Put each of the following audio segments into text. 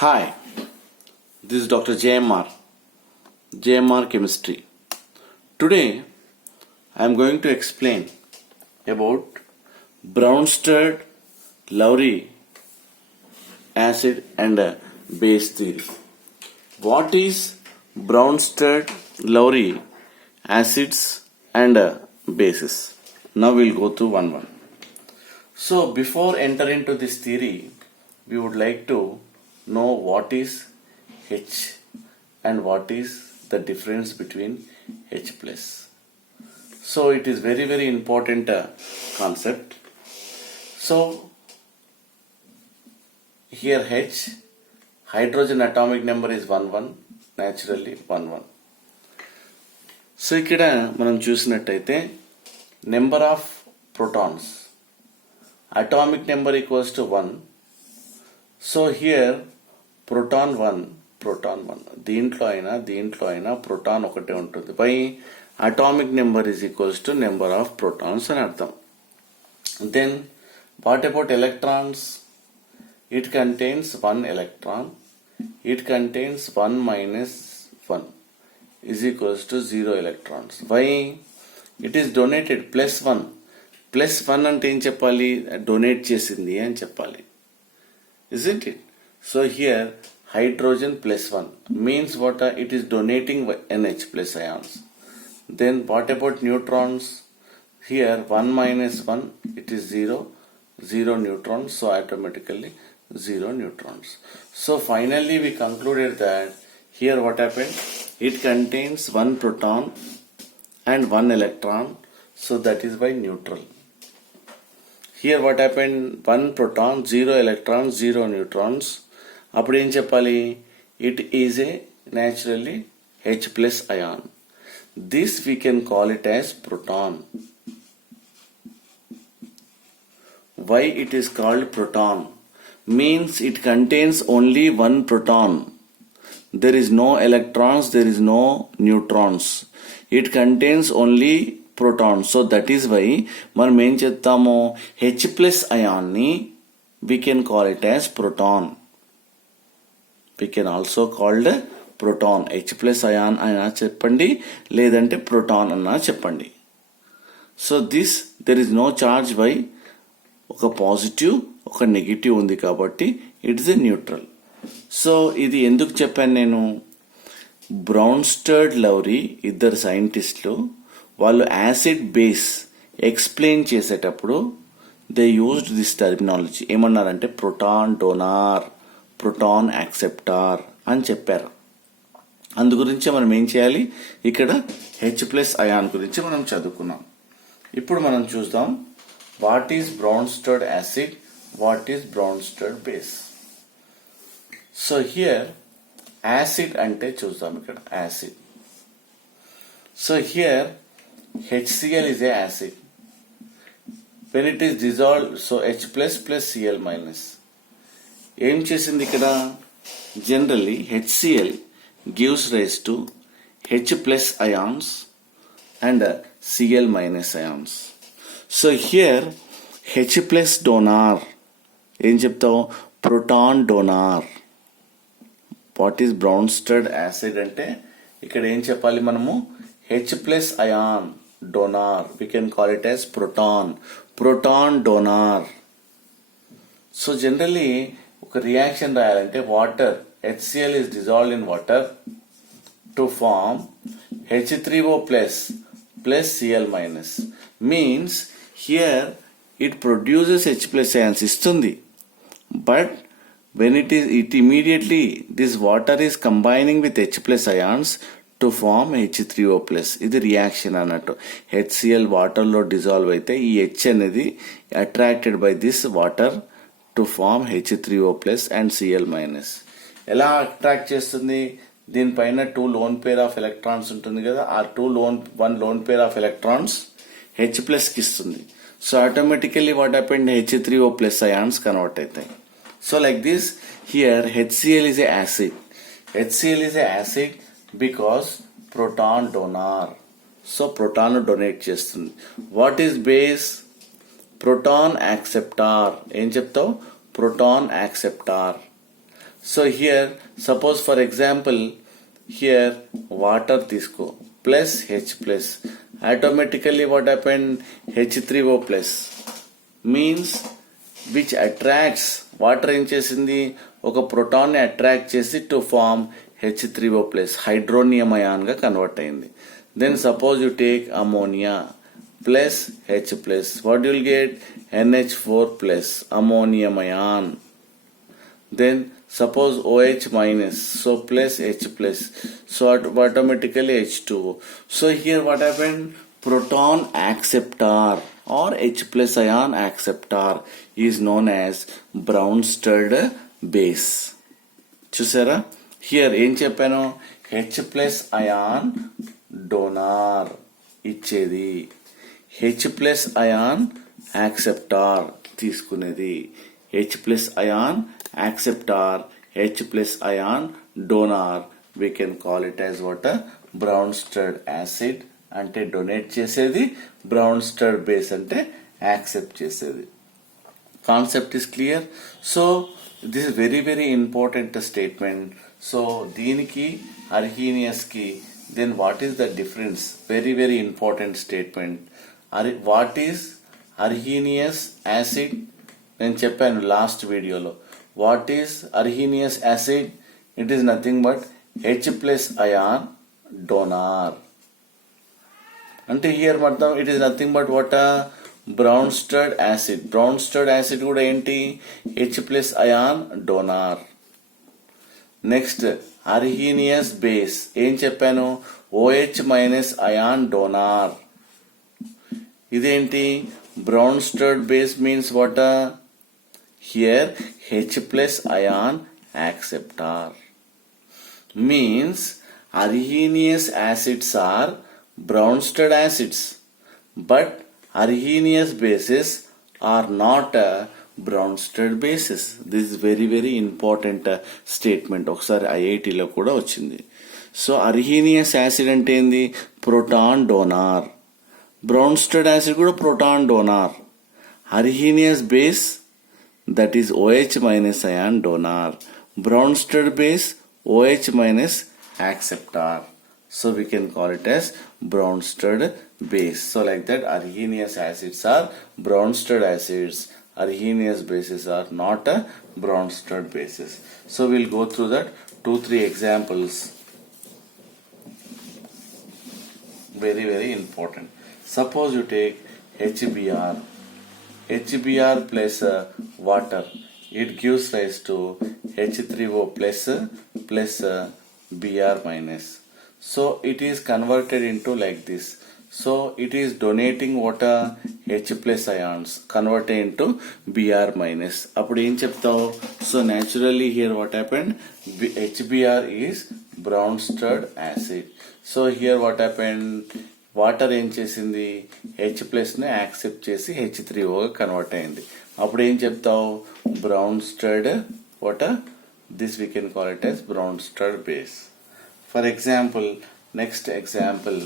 Hi, this is Dr. JMR Chemistry. Today I am going to explain about Bronsted-Lowry acid and base theory. What is Bronsted-Lowry acids and bases? Now we'll go through one. So before entering into this theory, we would like to know what is H and what is the difference between H plus. So it is very important concept. So here H, hydrogen atomic number is 11, naturally 11. సో ఇక్కడ మనం చూసినట్టయితే number of protons, atomic number equals to 1. So here proton 1 దీంట్లో అయినా proton ఒకటే ఉంటుంది. By atomic number is equals to number of protons అని అర్థం. Then what about electrons? It contains 1 electron. It contains 1 minus 1 is equals to 0 electrons. Why? It is donated plus 1. Plus 1 అంటే ఏం చెప్పాలి? డొనేట్ చేసింది అని చెప్పాలి. Isn't it? So here hydrogen plus 1 means what? It is donating NH plus ions. Then what about neutrons? Here 1 minus 1, it is 0 neutrons, so automatically 0 neutrons. So finally we concluded that here what happened? It contains 1 proton and 1 electron, so that is why neutral. Here what happened? 1 proton, 0 electrons, 0 neutrons. అప్పుడు ఏం చెప్పాలి? It is a naturally H plus ion. This we can call it as proton. Why it is called proton? Means it contains only 1 proton. There is no electrons, there is no neutrons. It contains only proton. So that is why మనం ఏం చెప్తాము? H plus ion ని we can call it as proton. We can also call the proton. H plus ion అయినా చెప్పండి, లేదంటే proton అన్నా చెప్పండి. So this there is no charge by ఒక పాజిటివ్ ఒక నెగిటివ్ ఉంది కాబట్టి it is a neutral. So ఇది ఎందుకు చెప్పాను నేను? బ్రౌన్స్టర్డ్-లౌరీ ఇద్దరు సైంటిస్టులు వాళ్ళు యాసిడ్ బేస్ ఎక్స్ప్లెయిన్ చేసేటప్పుడు దే యూజ్డ్ దిస్ టర్మినాలజీ. ఏమన్నారంటే ప్రోటాన్ డోనార్, ప్రోటాన్ యాక్సెప్టార్ అని చెప్పారు. అందు గురించి మనం ఏం చేయాలి? ఇక్కడ హెచ్ ప్లస్ అయాన్ గురించి మనం చదువుకున్నాం. ఇప్పుడు మనం చూద్దాం what is Bronsted acid, what is Bronsted base. So here acid అంటే చూద్దాం ఇక్కడ acid. So here HCl is a acid. When it is dissolved, so H plus plus Cl minus. ఏం చేసింది ఇక్కడ? Generally HCl gives rise to H plus ions and Cl minus ions. So here H plus donor ఏం చెప్తావు? Proton donor. What is Bronsted acid అంటే ఇక్కడ ఏం చెప్పాలి మనము? H plus ion donor, we can call it as proton donor. So generally ఒక రియాక్షన్ రాయాలంటే water HCl is dissolved in water to form H3O plus Cl minus. Means here it produces H plus ions ఇస్తుంది, but when it immediately this water is combining with H plus ions to form H3O plus. ఇది reaction అన్నట్టు. HCl వాటర్లో dissolve అయితే ఈ H అనేది attracted by this water to form H3O plus and Cl minus. ఎలా attract చేస్తుంది? దీనిపైన 2 loan pair of electrons ఉంటుంది కదా, ఆ 1 lone pair of electrons H ప్లస్కి ఇస్తుంది. So automatically what happened? H3O plus ions convert అవుతాయి. So like this here HCl is a acid. HCl is a acid because proton donor. So proton donate చేస్తుంది. What is base? Proton acceptor. ఏం చెప్తావు? Proton acceptor. So here, suppose for example, here water తీసుకో plus H plus, automatically what happened, H3O plus means which attracts, water ఏం చేసింది, ఒక ప్రోటాన్ని attract చేసి to form H3O plus hydronium ion గా convert అయింది. Then suppose you take ammonia plus H plus, what you'll get, NH4 plus ammonium ion. Then suppose OH minus, so plus H plus, so automatically H2O. So here what happened, proton acceptor or H plus ion acceptor is known as Bronsted base. చూసారా, హియర్ ఏం చెప్పాను, H plus ion donor ఇచ్చేది, H plus ion acceptor తీసుకునేది. H plus ion acceptor, H plus ion donor, we can call it as what, a Bronsted acid అంటే donate చేసేది, Bronsted base అంటే accept చేసేది. Concept is clear. So this is very very important statement. సో దీనికి Arrhenius కి then what is the difference, very very important statement. What is Arrhenius acid, నేను చెప్పాను last వీడియోలో. What is Arrhenius acid, it is nothing but H plus ion donor. అంటే here మొత్తం it is nothing but what, Bronsted acid. Bronsted acid కూడా ఏంటి, H plus ion donor. Next Arrhenius base ఏం చెప్పాను, OH minus ion donor. ఇదేంటి, Bronsted base means what, here H plus ion acceptor. Means Arrhenius acids are Bronsted acids, but Arrhenius bases are not Bronsted bases. This is very very important statement. ఒకసారి ఐఐటిలో కూడా వచ్చింది. So Arrhenius acid అంటే ఏంది, proton donor. Bronsted acid కూడా proton donor. Arrhenius base that is OH minus ion donor. Bronsted base OH minus acceptor. So we can call it as Bronsted base. So like that, Arrhenius acids are Bronsted acids. Arrhenius bases are not a Bronsted bases. So we'll go through that 2-3 examples. Very very important. Suppose you take HBr. HBr plus water, it gives rise to H3O plus Br minus. So it is converted into like this. So it is donating water, H plus ions converted into Br minus. అప్పుడు ఏం చెప్తావు, so naturally here what happened, HBr is Bronsted acid. So here what happened, water ఏం చేసింది, H plus ని యాక్సెప్ట్ చేసి H3O గా convert అయింది. అప్పుడు ఏం చెప్తావు, Bronsted water, this we can call it as Bronsted base. For example, next example,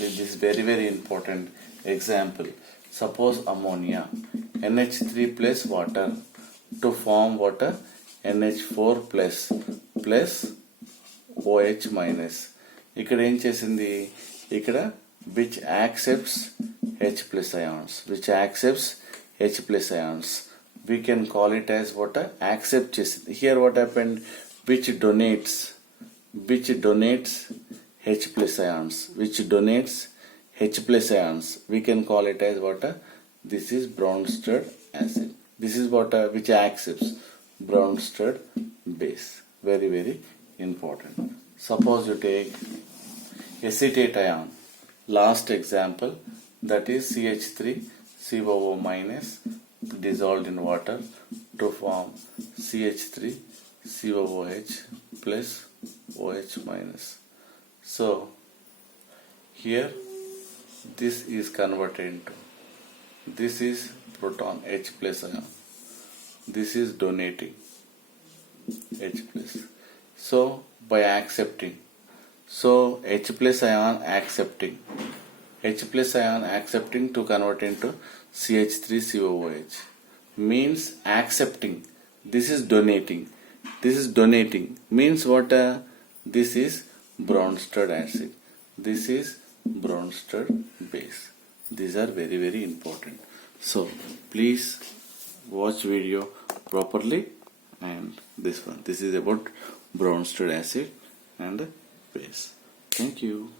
this is very very important example. Suppose ammonia, NH3 plus water to form water NH4 plus plus OH minus. ఇక్కడ ఏం చేసింది, ఇక్కడ which accepts H plus ions, which accepts H plus ions, we can call it as what, accept చేసింది. Here what happened, which donates H plus ions, which donates H plus ions, we can call it as what, this is Bronsted acid. This is what, which accepts, Bronsted base. Very very important. Suppose you take acetate ion, last example, that is CH3COO minus dissolved in water to form CH3COOH plus OH minus. So here this is converted into, this is proton H plus ion, this is donating H plus. So by accepting, so H plus ion accepting to convert into CH3COOH means accepting This is donating. This is donating. Means what? This is Bronsted acid. This is Bronsted base. These are very, very important. So please watch video properly. And this one. This is about Bronsted acid and base. Thank you.